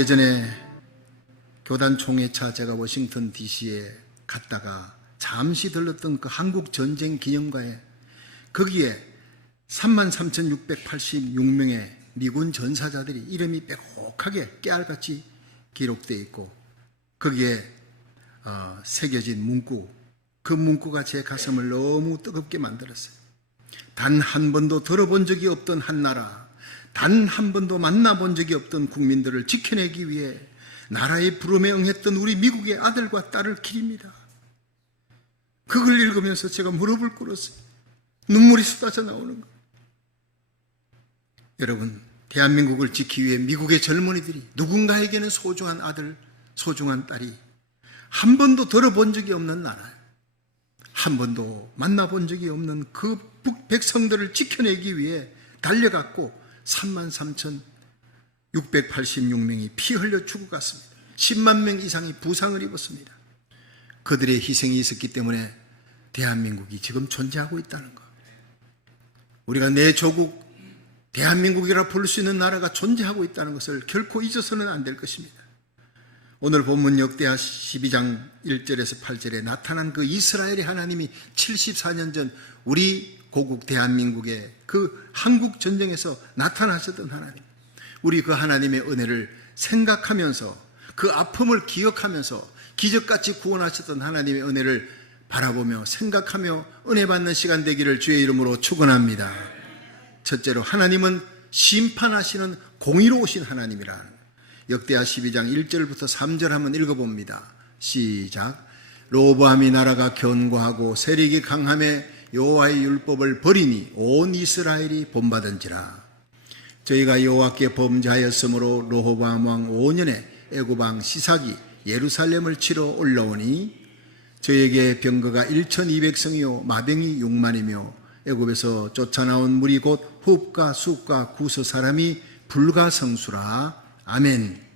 오래전에 교단 총회차 제가 워싱턴 DC에 갔다가 잠시 들렀던 그 한국 전쟁 기념관에 거기에 33,686명의 미군 전사자들이 이름이 빼곡하게 깨알같이 기록되어 있고 거기에 새겨진 문구, 그 문구가 제 가슴을 너무 뜨겁게 만들었어요. 단 한 번도 들어본 적이 없던 한 나라, 단 한 번도 만나본 적이 없던 국민들을 지켜내기 위해 나라의 부름에 응했던 우리 미국의 아들과 딸을 기립니다. 그걸 읽으면서 제가 무릎을 꿇었어요. 눈물이 쏟아져 나오는 거예요. 여러분, 대한민국을 지키기 위해 미국의 젊은이들이 누군가에게는 소중한 아들, 소중한 딸이 한 번도 들어본 적이 없는 나라예요. 한 번도 만나본 적이 없는 그 북백성들을 지켜내기 위해 달려갔고 33,686명이 피 흘려 죽어갔습니다. 10만 명 이상이 부상을 입었습니다. 그들의 희생이 있었기 때문에 대한민국이 지금 존재하고 있다는 것. 우리가 내 조국 대한민국이라 부를 수 있는 나라가 존재하고 있다는 것을 결코 잊어서는 안 될 것입니다. 오늘 본문 역대하 12장 1절에서 8절에 나타난 그 이스라엘의 하나님이 74년 전 우리 고국 대한민국의 그 한국 전쟁에서 나타나셨던 하나님, 우리 그 하나님의 은혜를 생각하면서 그 아픔을 기억하면서 기적같이 구원하셨던 하나님의 은혜를 바라보며 생각하며 은혜 받는 시간 되기를 주의 이름으로 축원합니다. 첫째로 하나님은 심판하시는 공의로우신 하나님이라는 역대하 12장 1절부터 3절 한번 읽어봅니다. 시작. 로보암이 나라가 견고하고 세력이 강함에 여호와의 율법을 버리니 온 이스라엘이 본받은지라. 저희가 여호와께 범죄하였으므로 르호보암 왕 5년에 애굽 왕 시삭이 예루살렘을 치러 올라오니 저에게 병거가 1,200성이요 마병이 6만이며 애굽에서 쫓아나온 무리 곧 흡과 숫과 구스 사람이 불가성수라. 아멘.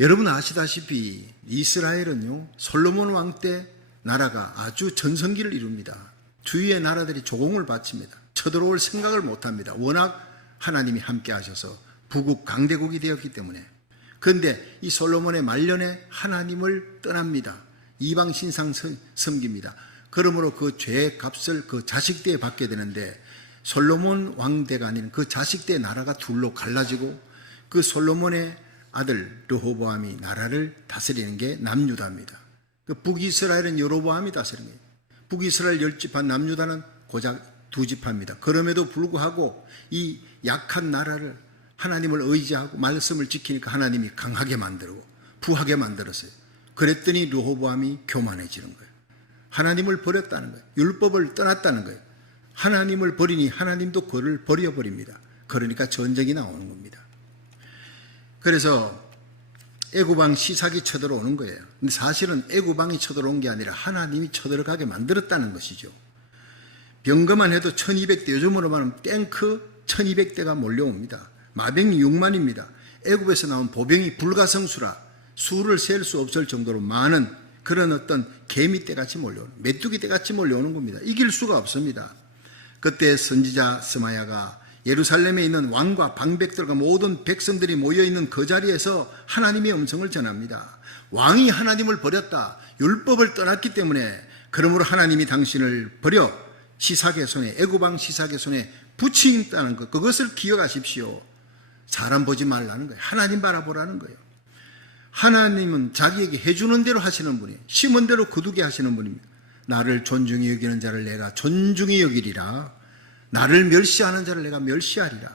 여러분 아시다시피 이스라엘은요 솔로몬 왕 때 나라가 아주 전성기를 이룹니다. 주위의 나라들이 조공을 바칩니다. 쳐들어올 생각을 못합니다. 워낙 하나님이 함께 하셔서 부국 강대국이 되었기 때문에. 그런데 이 솔로몬의 말년에 하나님을 떠납니다. 이방 신상 섬깁니다. 그러므로 그 죄의 값을 그 자식 때에 받게 되는데 솔로몬 왕대가 아닌 그 자식 때 나라가 둘로 갈라지고 그 솔로몬의 아들 르호보암이 나라를 다스리는 게 남유다입니다. 그 북이스라엘은 여로보암이 다스리는 거예요. 북이스라엘 10지파 남유다는 고작 2지파입니다. 그럼에도 불구하고 이 약한 나라를 하나님을 의지하고 말씀을 지키니까 하나님이 강하게 만들고 부하게 만들었어요. 그랬더니 르호보암이 교만해지는 거예요. 하나님을 버렸다는 거예요. 율법을 떠났다는 거예요. 하나님을 버리니 하나님도 그를 버려버립니다. 그러니까 전쟁이 나오는 겁니다. 그래서 애굽왕 시삭이 쳐들어오는 거예요. 근데 사실은 애굽왕이 쳐들어온 게 아니라 하나님이 쳐들어가게 만들었다는 것이죠. 병거만 해도 1200대, 요즘으로 말하면 탱크 1200대가 몰려옵니다. 마병이 6만입니다. 애굽에서 나온 보병이 불가성수라 수를 셀 수 없을 정도로 많은 그런 어떤 개미떼같이 몰려오는, 메뚜기떼같이 몰려오는 겁니다. 이길 수가 없습니다. 그때 선지자 스마야가 예루살렘에 있는 왕과 방백들과 모든 백성들이 모여있는 그 자리에서 하나님의 음성을 전합니다. 왕이 하나님을 버렸다. 율법을 떠났기 때문에 그러므로 하나님이 당신을 버려 시삭의 손에, 애굽왕 시삭의 손에 붙인다는 것, 그것을 기억하십시오. 사람 보지 말라는 거예요. 하나님 바라보라는 거예요. 하나님은 자기에게 해주는 대로 하시는 분이에요. 심은 대로 거두게 하시는 분입니다. 나를 존중히 여기는 자를 내가 존중히 여기리라. 나를 멸시하는 자를 내가 멸시하리라.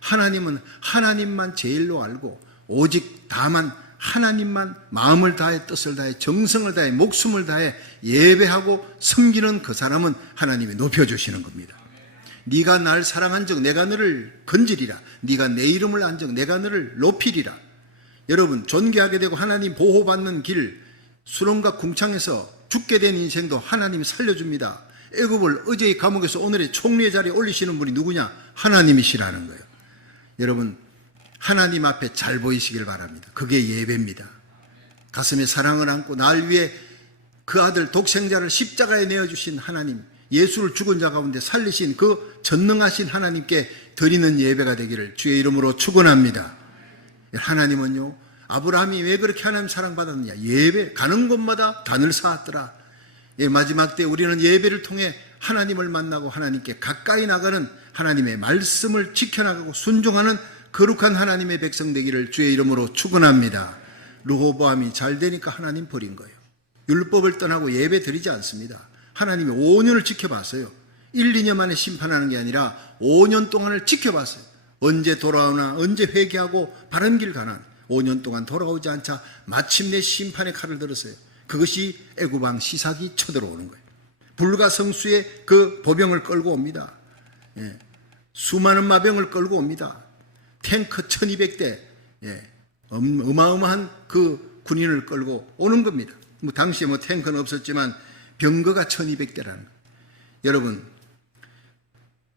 하나님은 하나님만 제일로 알고 오직 다만 하나님만 마음을 다해 뜻을 다해 정성을 다해 목숨을 다해 예배하고 섬기는 그 사람은 하나님이 높여주시는 겁니다. 네가 날 사랑한 적 내가 너를 건지리라. 네가 내 이름을 안 적 내가 너를 높이리라. 여러분 존귀하게 되고 하나님 보호받는 길, 수렁과 궁창에서 죽게 된 인생도 하나님이 살려줍니다. 애굽을 어제의 감옥에서 오늘의 총리의 자리에 올리시는 분이 누구냐? 하나님이시라는 거예요. 여러분 하나님 앞에 잘 보이시길 바랍니다. 그게 예배입니다. 가슴에 사랑을 안고 날 위해 그 아들 독생자를 십자가에 내어주신 하나님, 예수를 죽은 자 가운데 살리신 그 전능하신 하나님께 드리는 예배가 되기를 주의 이름으로 축원합니다. 하나님은요 아브라함이 왜 그렇게 하나님 사랑받았느냐? 예배, 가는 곳마다 단을 쌓았더라. 예, 마지막 때 우리는 예배를 통해 하나님을 만나고 하나님께 가까이 나가는 하나님의 말씀을 지켜나가고 순종하는 거룩한 하나님의 백성 되기를 주의 이름으로 축원합니다. 르호보암이 잘 되니까 하나님 버린 거예요. 율법을 떠나고 예배 드리지 않습니다. 하나님이 5년을 지켜봤어요. 1, 2년 만에 심판하는 게 아니라 5년 동안을 지켜봤어요. 언제 돌아오나, 언제 회개하고 바른 길 가나 5년 동안 돌아오지 않자 마침내 심판의 칼을 들었어요. 그것이 애굽왕 시삭이 쳐들어오는 거예요. 불가성수의 그 보병을 끌고 옵니다. 예. 수많은 마병을 끌고 옵니다. 탱크 1200대, 예. 어마어마한 그 군인을 끌고 오는 겁니다. 당시에 탱크는 없었지만 병거가 1200대라는 거예요. 여러분,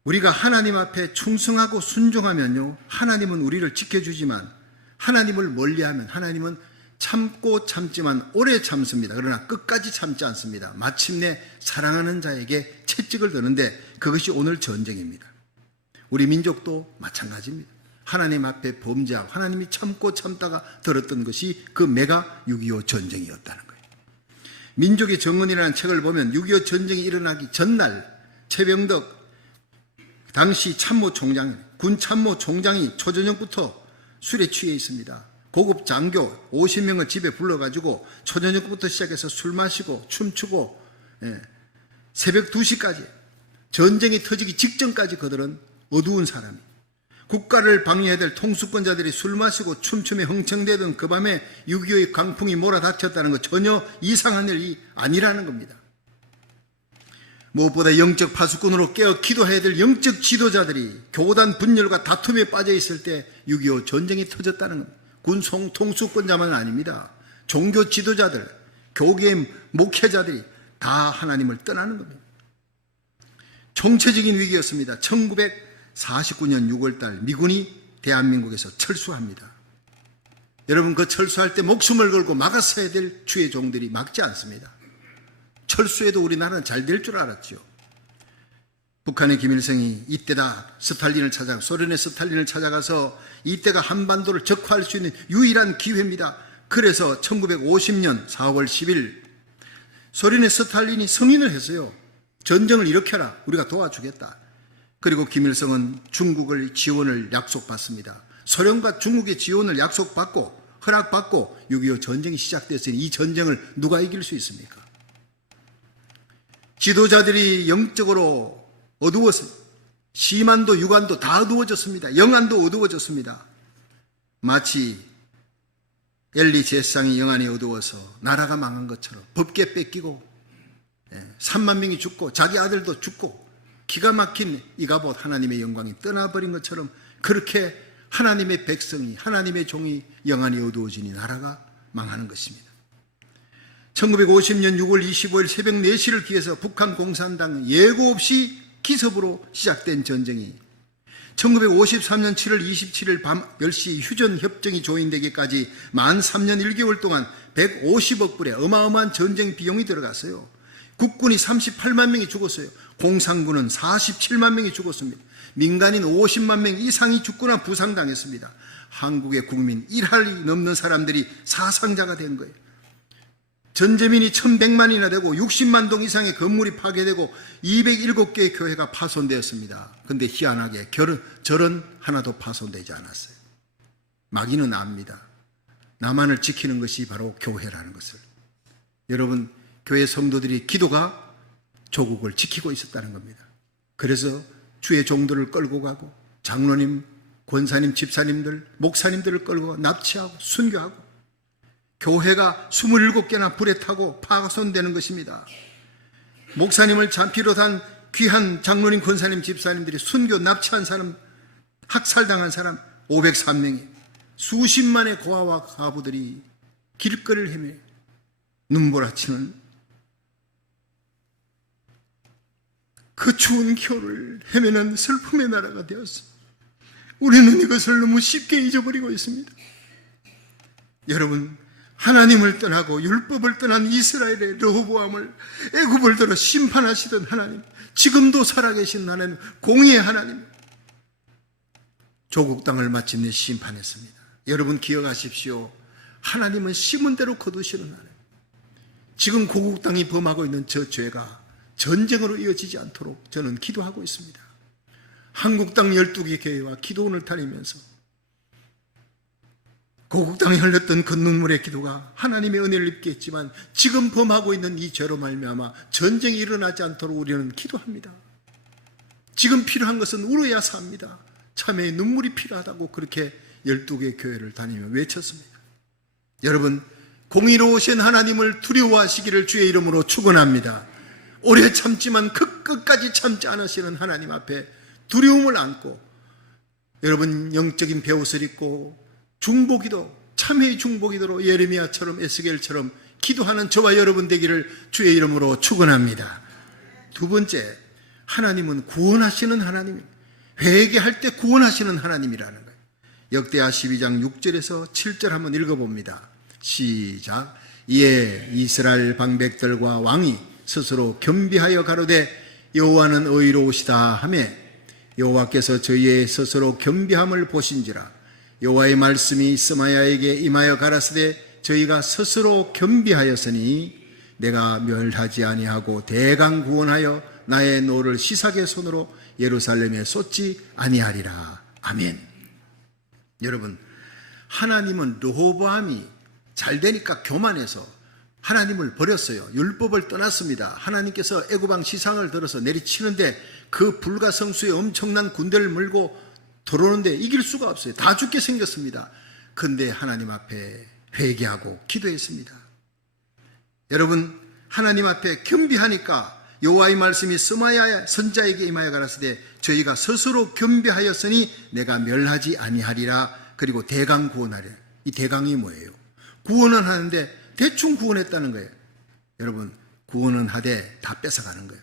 우리가 하나님 앞에 충성하고 순종하면요, 하나님은 우리를 지켜주지만 하나님을 멀리하면 하나님은 참고 참지만 오래 참습니다. 그러나 끝까지 참지 않습니다. 마침내 사랑하는 자에게 채찍을 드는데 그것이 오늘 전쟁입니다. 우리 민족도 마찬가지입니다. 하나님 앞에 범죄하고 하나님이 참고 참다가 들었던 것이 그 메가 6.25 전쟁이었다는 거예요. 민족의 정언이라는 책을 보면 6.25 전쟁이 일어나기 전날 최병덕 당시 참모총장, 군 참모총장이 초저녁부터 술에 취해 있습니다. 고급 장교 50명을 집에 불러가지고 초저녁부터 시작해서 술 마시고 춤추고, 예, 새벽 2시까지 전쟁이 터지기 직전까지 그들은 어두운 사람이, 국가를 방해해야 될 통수권자들이 술 마시고 춤추며 흥청대던 그 밤에 6.25의 강풍이 몰아닥쳤다는 것, 전혀 이상한 일이 아니라는 겁니다. 무엇보다 영적 파수꾼으로 깨어 기도해야 될 영적 지도자들이 교단 분열과 다툼에 빠져 있을 때 6.25 전쟁이 터졌다는 겁니다. 군 통수권자만 아닙니다. 종교 지도자들, 교계의 목회자들이 다 하나님을 떠나는 겁니다. 총체적인 위기였습니다. 1949년 6월달 미군이 대한민국에서 철수합니다. 여러분, 그 철수할 때 목숨을 걸고 막았어야 될 주의 종들이 막지 않습니다. 철수해도 우리나라는 잘 될 줄 알았죠. 북한의 김일성이 이때다 스탈린을 찾아, 소련의 스탈린을 찾아가서 이때가 한반도를 적화할 수 있는 유일한 기회입니다. 그래서 1950년 4월 10일 소련의 스탈린이 승인을 했어요. 전쟁을 일으켜라, 우리가 도와주겠다. 그리고 김일성은 중국을 지원을 약속받습니다. 소련과 중국의 지원을 약속받고 허락받고 6.25 전쟁이 시작됐으니 이 전쟁을 누가 이길 수 있습니까? 지도자들이 영적으로 어두웠어요. 심안도 육안도 다 어두워졌습니다. 영안도 어두워졌습니다. 마치 엘리 제사장이 영안이 어두워서 나라가 망한 것처럼, 법계 뺏기고 3만 명이 죽고 자기 아들도 죽고 기가 막힌 이가봇 하나님의 영광이 떠나버린 것처럼, 그렇게 하나님의 백성이, 하나님의 종이 영안이 어두워지니 나라가 망하는 것입니다. 1950년 6월 25일 새벽 4시를 기해서 북한 공산당 예고 없이 기습으로 시작된 전쟁이 1953년 7월 27일 밤 10시 휴전협정이 조인되기까지 만 3년 1개월 동안 150억 불의 어마어마한 전쟁 비용이 들어갔어요. 국군이 38만 명이 죽었어요. 공산군은 47만 명이 죽었습니다. 민간인 50만 명 이상이 죽거나 부상당했습니다. 한국의 국민 1할이 넘는 사람들이 사상자가 된 거예요. 전재민이 1100만이나 되고 60만 동 이상의 건물이 파괴되고 207개의 교회가 파손되었습니다. 그런데 희한하게 절은 하나도 파손되지 않았어요. 마귀는 압니다. 나만을 지키는 것이 바로 교회라는 것을. 여러분, 교회 성도들이 기도가 조국을 지키고 있었다는 겁니다. 그래서 주의 종들을 끌고 가고 장로님, 권사님, 집사님들, 목사님들을 끌고 납치하고 순교하고 교회가 27개나 불에 타고 파손되는 것입니다. 목사님을 비롯한 귀한 장로님, 권사님, 집사님들이 순교 납치한 사람, 학살당한 사람 503명이, 수십만의 고아와 과부들이 길거리를 헤매 눈보라치는 그 추운 겨울을 헤매는 슬픔의 나라가 되었습니다. 우리는 이것을 너무 쉽게 잊어버리고 있습니다. 여러분, 하나님을 떠나고 율법을 떠난 이스라엘의 르호보암을 애굽을 들어 심판하시던 하나님, 지금도 살아계신 하나님, 공의의 하나님, 조국 땅을 마침내 심판했습니다. 여러분 기억하십시오. 하나님은 심은 대로 거두시는 하나님. 지금 고국 땅이 범하고 있는 저 죄가 전쟁으로 이어지지 않도록 저는 기도하고 있습니다. 한국 땅 12개 교회와 기도원을 다니면서 고국 땅에 흘렸던 그 눈물의 기도가 하나님의 은혜를 입게 했지만 지금 범하고 있는 이 죄로 말미암아 전쟁이 일어나지 않도록 우리는 기도합니다. 지금 필요한 것은 울어야 삽니다. 참회의 눈물이 필요하다고 그렇게 12개 교회를 다니며 외쳤습니다. 여러분, 공의로우신 하나님을 두려워하시기를 주의 이름으로 축원합니다. 오래 참지만 그 끝까지 참지 않으시는 하나님 앞에 두려움을 안고 여러분 영적인 베옷을 입고 중보기도, 참회의 중보기도로 예레미야처럼 에스겔처럼 기도하는 저와 여러분 되기를 주의 이름으로 축원합니다. 두 번째, 하나님은 구원하시는 하나님입니다. 회개할 때 구원하시는 하나님이라는 거예요. 역대하 12장 6절에서 7절 한번 읽어봅니다. 시작. 이에 이스라엘 방백들과 왕이 스스로 겸비하여 가로되 여호와는 의로우시다 하며 여호와께서 저희의 스스로 겸비함을 보신지라 여호와의 말씀이 스마야에게 임하여 가라사대 저희가 스스로 겸비하였으니 내가 멸하지 아니하고 대강 구원하여 나의 노를 시삭의 손으로 예루살렘에 쏟지 아니하리라. 아멘. 여러분, 하나님은 르호보암이 잘 되니까 교만해서 하나님을 버렸어요. 율법을 떠났습니다. 하나님께서 애굽왕 시상을 들어서 내리치는데 그 불가성수의 엄청난 군대를 물고 들어오는데 이길 수가 없어요. 다 죽게 생겼습니다. 그런데 하나님 앞에 회개하고 기도했습니다. 여러분, 하나님 앞에 겸비하니까 여호와의 말씀이 스마야 선자에게 임하여 가라사대 저희가 스스로 겸비하였으니 내가 멸하지 아니하리라. 그리고 대강 구원하리라. 이 대강이 뭐예요? 구원은 하는데 대충 구원했다는 거예요. 여러분, 구원은 하되 다 뺏어가는 거예요.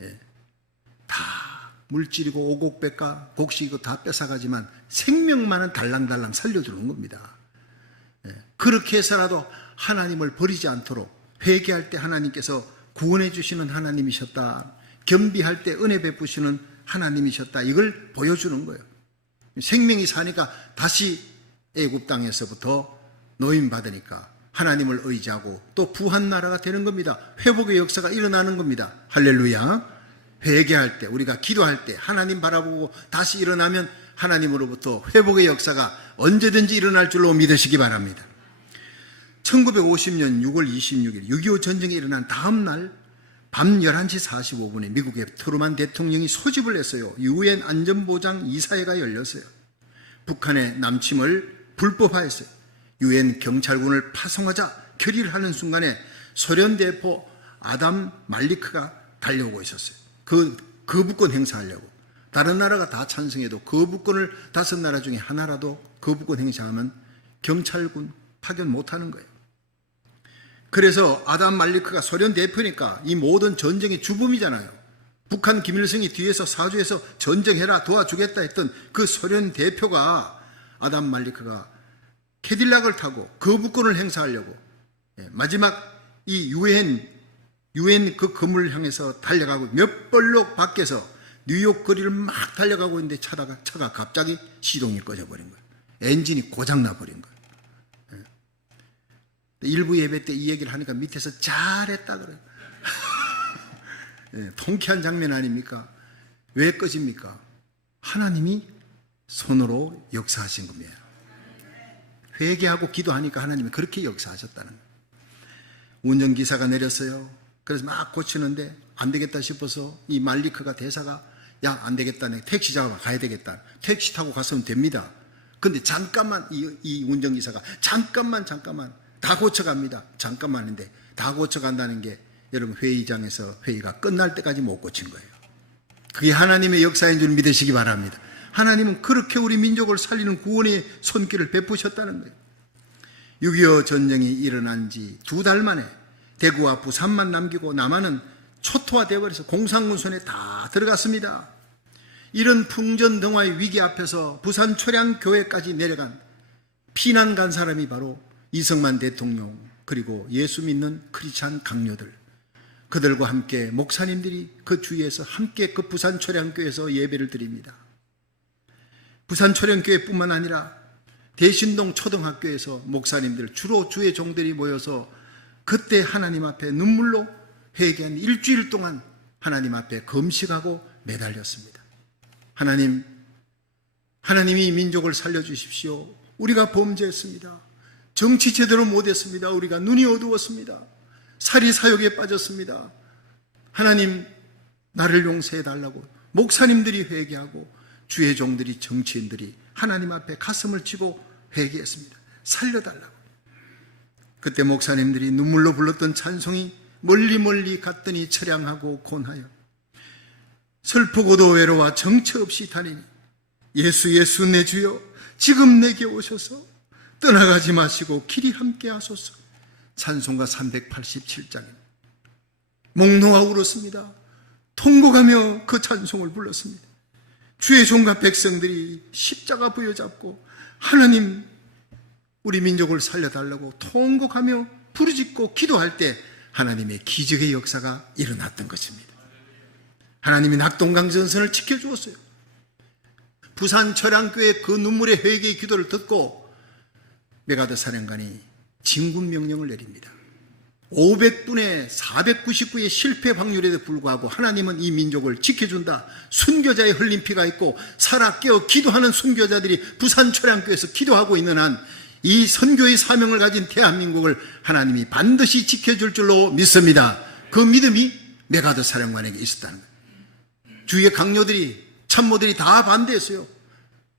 예. 다 물질이고 오곡백과 곡식이고 다 뺏어가지만 생명만은 달랑달랑 살려주는 겁니다. 예. 그렇게 해서라도 하나님을 버리지 않도록 회개할 때 하나님께서 구원해 주시는 하나님이셨다. 겸비할 때 은혜 베푸시는 하나님이셨다. 이걸 보여주는 거예요. 생명이 사니까 다시 애굽 땅에서부터 노임 받으니까 하나님을 의지하고 또 부한 나라가 되는 겁니다. 회복의 역사가 일어나는 겁니다. 할렐루야. 회개할 때, 우리가 기도할 때 하나님 바라보고 다시 일어나면 하나님으로부터 회복의 역사가 언제든지 일어날 줄로 믿으시기 바랍니다. 1950년 6월 26일 6.25 전쟁이 일어난 다음 날 밤 11시 45분에 미국의 트루만 대통령이 소집을 했어요. 유엔 안전보장 이사회가 열렸어요. 북한의 남침을 불법화했어요. 유엔 경찰군을 파송하자 결의를 하는 순간에 소련 대포 아담 말리크가 달려오고 있었어요. 거부권 행사하려고. 다른 나라가 다 찬성해도 거부권을 5나라 중에 하나라도 거부권 행사하면 경찰군 파견 못하는 거예요. 그래서 아담 말리크가 소련 대표니까 이 모든 전쟁의 주범이잖아요. 북한 김일성이 뒤에서 사주해서 전쟁해라 도와주겠다 했던 그 소련 대표가 아담 말리크가 캐딜락을 타고 거부권을 행사하려고 마지막 이 유엔 그 건물을 향해서 달려가고 몇 블록 밖에서 뉴욕 거리를 막 달려가고 있는데 차가 갑자기 시동이 꺼져버린 거예요. 엔진이 고장나 버린 거예요. 일부 예배 때 이 얘기를 하니까 밑에서 잘했다 그래요. 통쾌한 장면 아닙니까? 왜 꺼집니까? 하나님이 손으로 역사하신 겁니다. 회개하고 기도하니까 하나님이 그렇게 역사하셨다는 거예요. 운전기사가 내렸어요. 그래서 막 고치는데 안 되겠다 싶어서 이 말리크가 대사가 야, 안 되겠다. 내가 택시 잡아 가야 되겠다. 택시 타고 갔으면 됩니다. 근데 잠깐만 이 운전기사가 잠깐만 다 고쳐갑니다. 잠깐만 했는데 다 고쳐간다는 게 여러분 회의장에서 회의가 끝날 때까지 못 고친 거예요. 그게 하나님의 역사인 줄 믿으시기 바랍니다. 하나님은 그렇게 우리 민족을 살리는 구원의 손길을 베푸셨다는 거예요. 6.25 전쟁이 일어난 지 2달 만에 대구와 부산만 남기고 남한은 초토화되어 버려서 공산군 손에 다 들어갔습니다. 이런 풍전등화의 위기 앞에서 부산 초량교회까지 내려간 피난 간 사람이 바로 이승만 대통령 그리고 예수 믿는 크리스찬 강요들, 그들과 함께 목사님들이 그 주위에서 함께 그 부산 초량교회에서 예배를 드립니다. 부산 초량교회뿐만 아니라 대신동 초등학교에서 목사님들, 주로 주의 종들이 모여서 그때 하나님 앞에 눈물로 회개한 일주일 동안 하나님 앞에 금식하고 매달렸습니다. 하나님이 민족을 살려주십시오. 우리가 범죄했습니다. 정치 제대로 못했습니다. 우리가 눈이 어두웠습니다. 살이 사욕에 빠졌습니다. 하나님, 나를 용서해달라고 목사님들이 회개하고 주의 종들이, 정치인들이 하나님 앞에 가슴을 치고 회개했습니다. 살려달라고. 그때 목사님들이 눈물로 불렀던 찬송이 멀리 갔더니 처량하고 곤하여 슬프고도 외로워 정처 없이 다니니 예수 내 주여 지금 내게 오셔서 떠나가지 마시고 길이 함께 하소서. 찬송가 387장입니다. 목 놓아 울었습니다. 통곡하며 그 찬송을 불렀습니다. 주의 종과 백성들이 십자가 부여잡고 하나님, 우리 민족을 살려달라고 통곡하며 부르짖고 기도할 때 하나님의 기적의 역사가 일어났던 것입니다. 하나님이 낙동강 전선을 지켜주었어요. 부산 철양교회 그 눈물의 회개의 기도를 듣고 메가더 사령관이 진군 명령을 내립니다. 500분의 499의 실패 확률에도 불구하고 하나님은 이 민족을 지켜준다. 순교자의 흘린 피가 있고 살아 깨어 기도하는 순교자들이 부산 철양교회에서 기도하고 있는 한 이 선교의 사명을 가진 대한민국을 하나님이 반드시 지켜줄 줄로 믿습니다. 그 믿음이 메가더 사령관에게 있었다는 거예요. 주위의 강요들이, 참모들이 다 반대했어요.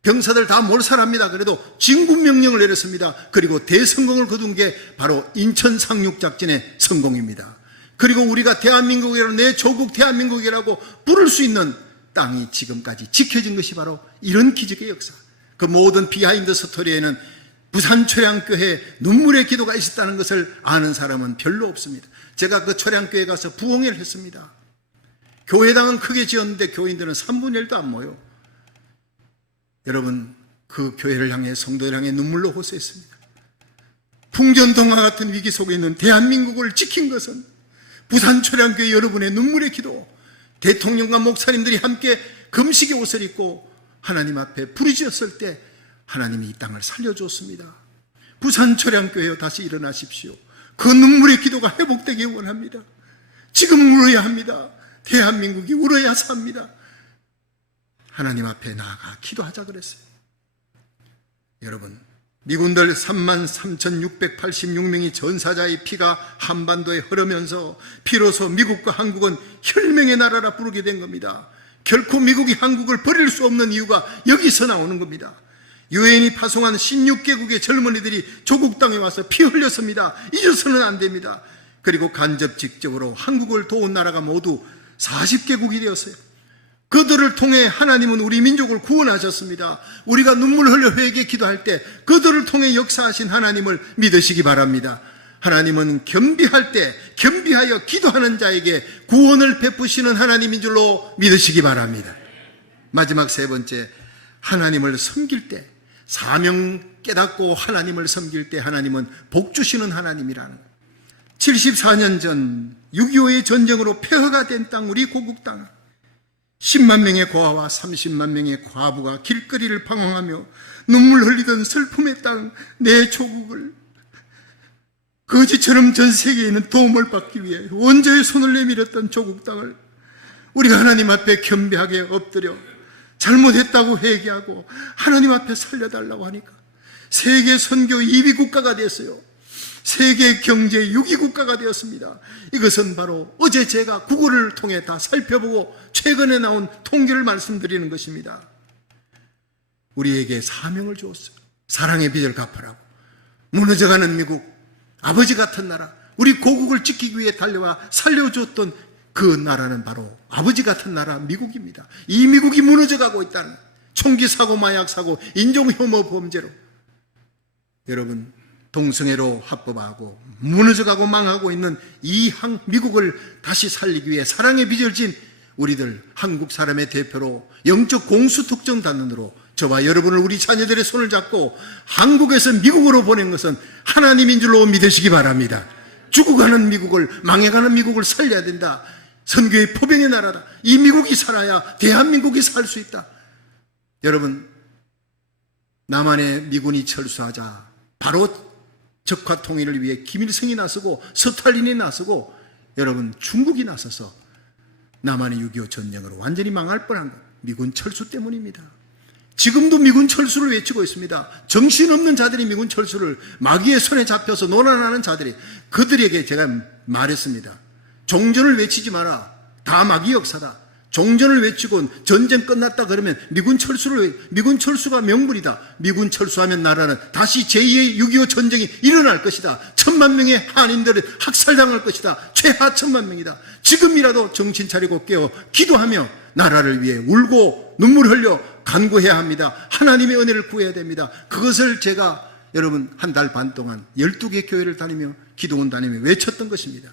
병사들 다 몰살합니다. 그래도 진군 명령을 내렸습니다. 그리고 대성공을 거둔 게 바로 인천 상륙작전의 성공입니다. 그리고 우리가 대한민국이라고, 내 조국 대한민국이라고 부를 수 있는 땅이 지금까지 지켜진 것이 바로 이런 기적의 역사. 그 모든 비하인드 스토리에는 부산 초량교회 눈물의 기도가 있었다는 것을 아는 사람은 별로 없습니다. 제가 그 초량교회 가서 부흥회를 했습니다. 교회당은 크게 지었는데 교인들은 3분의 1도 안 모여. 여러분, 그 교회를 향해, 성도를 향해 눈물로 호소했습니다. 풍전동화 같은 위기 속에 있는 대한민국을 지킨 것은 부산 초량교회 여러분의 눈물의 기도, 대통령과 목사님들이 함께 금식의 옷을 입고 하나님 앞에 부르짖었을 때 하나님이 이 땅을 살려줬습니다. 부산 초량교회여 다시 일어나십시오. 그 눈물의 기도가 회복되기 원합니다. 지금 울어야 합니다. 대한민국이 울어야 삽니다. 하나님 앞에 나아가 기도하자 그랬어요. 여러분, 미군들 33,686명의 전사자의 피가 한반도에 흐르면서 비로소 미국과 한국은 혈맹의 나라라 부르게 된 겁니다. 결코 미국이 한국을 버릴 수 없는 이유가 여기서 나오는 겁니다. 유엔이 파송한 16개국의 젊은이들이 조국 땅에 와서 피 흘렸습니다. 잊어서는 안 됩니다. 그리고 간접 직접으로 한국을 도운 나라가 모두 40개국이 되었어요. 그들을 통해 하나님은 우리 민족을 구원하셨습니다. 우리가 눈물 흘려 회개 기도할 때 그들을 통해 역사하신 하나님을 믿으시기 바랍니다. 하나님은 겸비할 때 겸비하여 기도하는 자에게 구원을 베푸시는 하나님인 줄로 믿으시기 바랍니다. 마지막 세 번째, 하나님을 섬길 때, 사명 깨닫고 하나님을 섬길 때 하나님은 복 주시는 하나님이라는 거예요. 74년 전 6.25의 전쟁으로 폐허가 된 땅, 우리 고국 땅, 10만 명의 고아와 30만 명의 과부가 길거리를 방황하며 눈물 흘리던 슬픔의 땅, 내 조국을 거지처럼 전 세계에 있는 도움을 받기 위해 원조의 손을 내밀었던 조국 땅을 우리가 하나님 앞에 겸비하게 엎드려 잘못했다고 회개하고 하나님 앞에 살려달라고 하니까 세계 선교 2위 국가가 됐어요. 세계 경제 6위 국가가 되었습니다. 이것은 바로 어제 제가 구글을 통해 다 살펴보고 최근에 나온 통계를 말씀드리는 것입니다. 우리에게 사명을 주었어요. 사랑의 빚을 갚으라고. 무너져가는 미국, 아버지 같은 나라, 우리 고국을 지키기 위해 달려와 살려줬던 그 나라는 바로 아버지 같은 나라 미국입니다. 이 미국이 무너져가고 있다는, 총기 사고, 마약 사고, 인종혐오 범죄로 여러분 동성애로 합법하고 무너져가고 망하고 있는 이 미국을 다시 살리기 위해 사랑의 빚을 진 우리들 한국 사람의 대표로 영적 공수특전단으로 저와 여러분을, 우리 자녀들의 손을 잡고 한국에서 미국으로 보낸 것은 하나님인 줄로 믿으시기 바랍니다. 죽어가는 미국을, 망해가는 미국을 살려야 된다. 선교의 포병의 나라다. 이 미국이 살아야 대한민국이 살 수 있다. 여러분, 남한에 미군이 철수하자 바로 적화 통일을 위해 김일성이 나서고 스탈린이 나서고 여러분 중국이 나서서 남한의 6.25 전쟁으로 완전히 망할 뻔한 것, 미군 철수 때문입니다. 지금도 미군 철수를 외치고 있습니다. 정신없는 자들이 미군 철수를, 마귀의 손에 잡혀서 논란하는 자들이, 그들에게 제가 말했습니다. 종전을 외치지 마라. 다 마귀 역사다. 종전을 외치고 전쟁 끝났다 그러면 미군 철수가 명분이다. 미군 철수하면 나라는 다시 제2의 6.25 전쟁이 일어날 것이다. 1000만 명의 한인들은 학살당할 것이다. 최하 1000만 명이다. 지금이라도 정신 차리고 깨어 기도하며 나라를 위해 울고 눈물 흘려 간구해야 합니다. 하나님의 은혜를 구해야 됩니다. 그것을 제가 여러분 한 달 반 동안 12개 교회를 다니며 기도원 다니며 외쳤던 것입니다.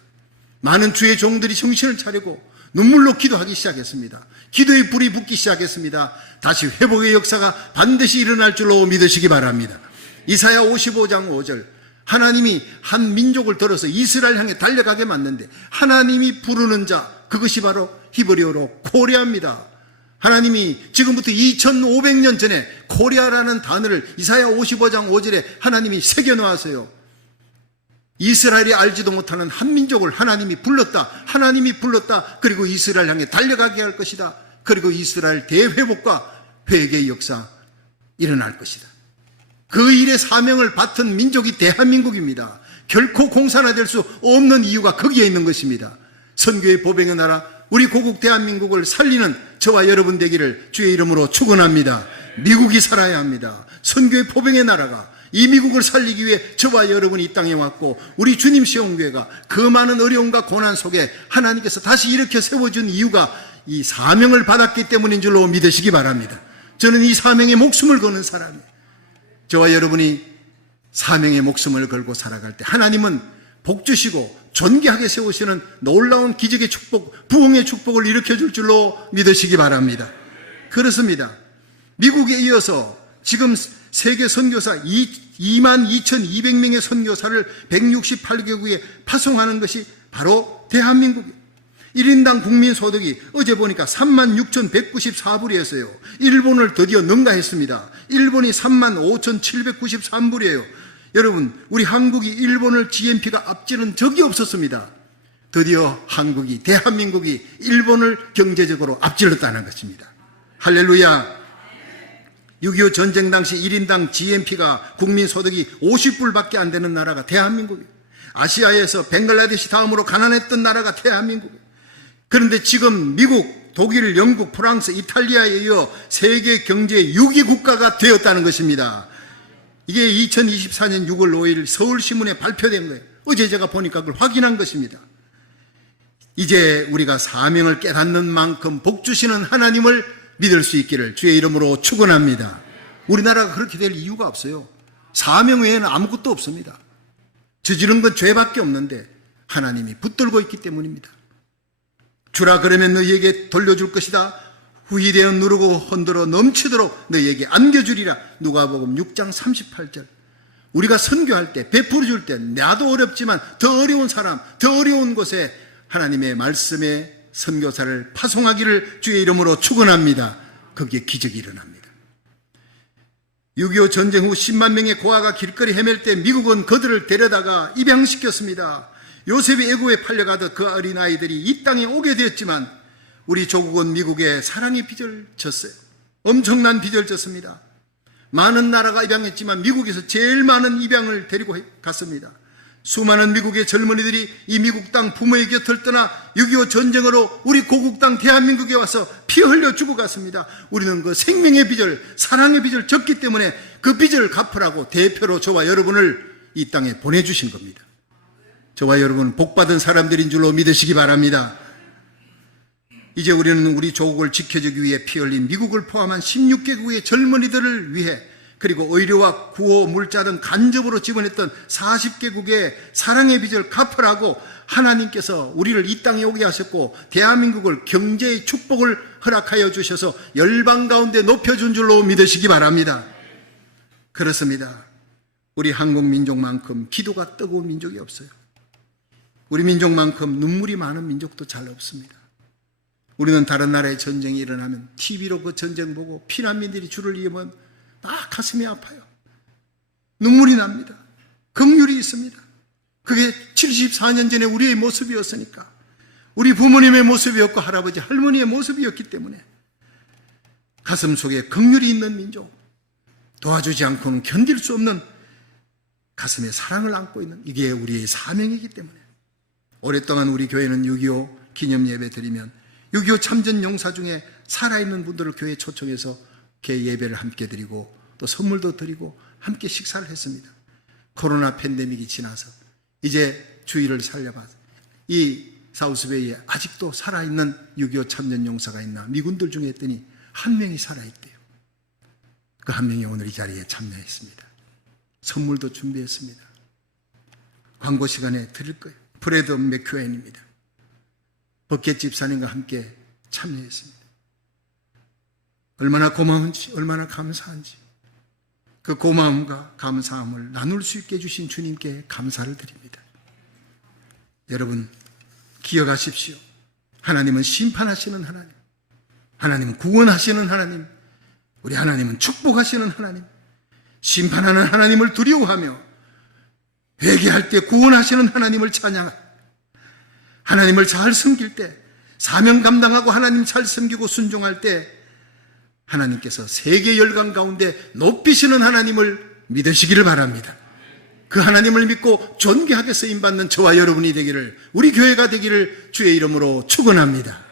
많은 주의 종들이 정신을 차리고 눈물로 기도하기 시작했습니다. 기도의 불이 붙기 시작했습니다. 다시 회복의 역사가 반드시 일어날 줄로 믿으시기 바랍니다. 이사야 55장 5절, 하나님이 한 민족을 들어서 이스라엘 향해 달려가게 만드는데 하나님이 부르는 자, 그것이 바로 히브리어로 코리아입니다. 하나님이 지금부터 2500년 전에 코리아라는 단어를 이사야 55장 5절에 하나님이 새겨놓았어요. 이스라엘이 알지도 못하는 한 민족을 하나님이 불렀다. 하나님이 불렀다. 그리고 이스라엘 향해 달려가게 할 것이다. 그리고 이스라엘 대회복과 회개의 역사 일어날 것이다. 그 일의 사명을 맡은 민족이 대한민국입니다. 결코 공산화될 수 없는 이유가 거기에 있는 것입니다. 선교의 보병의 나라, 우리 고국 대한민국을 살리는 저와 여러분 되기를 주의 이름으로 축원합니다. 미국이 살아야 합니다. 선교의 보병의 나라가 이 미국을 살리기 위해 저와 여러분이 이 땅에 왔고 우리 주님 시온교회가 그 많은 어려움과 고난 속에 하나님께서 다시 일으켜 세워준 이유가 이 사명을 받았기 때문인 줄로 믿으시기 바랍니다. 저는 이 사명에 목숨을 거는 사람이에요. 저와 여러분이 사명에 목숨을 걸고 살아갈 때 하나님은 복 주시고 존귀하게 세우시는 놀라운 기적의 축복, 부흥의 축복을 일으켜 줄 줄로 믿으시기 바랍니다. 그렇습니다. 미국에 이어서 지금 세계 선교사 22,200명의 선교사를 168개국에 파송하는 것이 바로 대한민국이에요. 1인당 국민소득이 어제 보니까 36,194불이었어요. 일본을 드디어 능가했습니다. 일본이 35,793불이에요. 여러분, 우리 한국이 일본을 GNP가 앞지는 적이 없었습니다. 드디어 한국이, 대한민국이 일본을 경제적으로 앞질렀다는 것입니다. 할렐루야. 6.25 전쟁 당시 1인당 GNP가 국민소득이 50불밖에 안 되는 나라가 대한민국이에요. 아시아에서 벵글라데시 다음으로 가난했던 나라가 대한민국이에요. 그런데 지금 미국, 독일, 영국, 프랑스, 이탈리아에 이어 세계 경제 6위 국가가 되었다는 것입니다. 이게 2024년 6월 5일 서울신문에 발표된 거예요. 어제 제가 보니까 그걸 확인한 것입니다. 이제 우리가 사명을 깨닫는 만큼 복 주시는 하나님을 믿을 수 있기를 주의 이름으로 축원합니다. 우리나라가 그렇게 될 이유가 없어요. 사명 외에는 아무것도 없습니다. 저지른 건 죄밖에 없는데 하나님이 붙들고 있기 때문입니다. 주라 그러면 너희에게 돌려줄 것이다. 후히되어 누르고 흔들어 넘치도록 너희에게 안겨주리라. 누가복음 6장 38절. 우리가 선교할 때, 베풀어 줄 때 나도 어렵지만 더 어려운 사람, 더 어려운 곳에 하나님의 말씀에 선교사를 파송하기를 주의 이름으로 축원합니다. 거기에 기적이 일어납니다. 6.25 전쟁 후 10만 명의 고아가 길거리 헤맬 때 미국은 그들을 데려다가 입양시켰습니다. 요셉이 애굽에 팔려가던 그 어린아이들이 이 땅에 오게 되었지만 우리 조국은 미국에 사랑의 빚을 졌어요. 엄청난 빚을 졌습니다. 많은 나라가 입양했지만 미국에서 제일 많은 입양을 데리고 갔습니다. 수많은 미국의 젊은이들이 이 미국 땅 부모의 곁을 떠나 6.25 전쟁으로 우리 고국 땅 대한민국에 와서 피 흘려 죽어갔습니다. 우리는 그 생명의 빚을, 사랑의 빚을 졌기 때문에 그 빚을 갚으라고 대표로 저와 여러분을 이 땅에 보내주신 겁니다. 저와 여러분은 복받은 사람들인 줄로 믿으시기 바랍니다. 이제 우리는 우리 조국을 지켜주기 위해 피 흘린 미국을 포함한 16개국의 젊은이들을 위해, 그리고 의료와 구호, 물자 등 간접으로 지원했던 40개국의 사랑의 빚을 갚으라고 하나님께서 우리를 이 땅에 오게 하셨고 대한민국을 경제의 축복을 허락하여 주셔서 열방 가운데 높여준 줄로 믿으시기 바랍니다. 그렇습니다. 우리 한국 민족만큼 기도가 뜨거운 민족이 없어요. 우리 민족만큼 눈물이 많은 민족도 잘 없습니다. 우리는 다른 나라의 전쟁이 일어나면 TV로 그 전쟁 보고 피난민들이 줄을 이으면 가슴이 아파요. 눈물이 납니다. 긍휼이 있습니다. 그게 74년 전에 우리의 모습이었으니까, 우리 부모님의 모습이었고 할아버지 할머니의 모습이었기 때문에 가슴 속에 긍휼이 있는 민족, 도와주지 않고는 견딜 수 없는 가슴에 사랑을 안고 있는, 이게 우리의 사명이기 때문에 오랫동안 우리 교회는 6.25 기념 예배 드리면 6.25 참전 용사 중에 살아있는 분들을 교회에 초청해서 개 예배를 함께 드리고 또 선물도 드리고 함께 식사를 했습니다. 코로나 팬데믹이 지나서 이제 주의를 살려봐서 이 사우스베이에 아직도 살아있는 6.25 참전 용사가 있나 미군들 중에 했더니 한 명이 살아있대요. 그 한 명이 오늘 이 자리에 참여했습니다. 선물도 준비했습니다. 광고 시간에 드릴 거예요. 브래드 맥큐엔입니다. 버켓 집사님과 함께 참여했습니다. 얼마나 고마운지, 얼마나 감사한지, 그 고마움과 감사함을 나눌 수 있게 해주신 주님께 감사를 드립니다. 여러분, 기억하십시오. 하나님은 심판하시는 하나님, 하나님은 구원하시는 하나님, 우리 하나님은 축복하시는 하나님, 심판하는 하나님을 두려워하며 회개할 때 구원하시는 하나님을 찬양하고, 하나님을 잘 섬길 때, 사명 감당하고 하나님 잘 섬기고 순종할 때 하나님께서 세계 열강 가운데 높이시는 하나님을 믿으시기를 바랍니다. 그 하나님을 믿고 존귀하게 쓰임받는 저와 여러분이 되기를, 우리 교회가 되기를 주의 이름으로 축원합니다.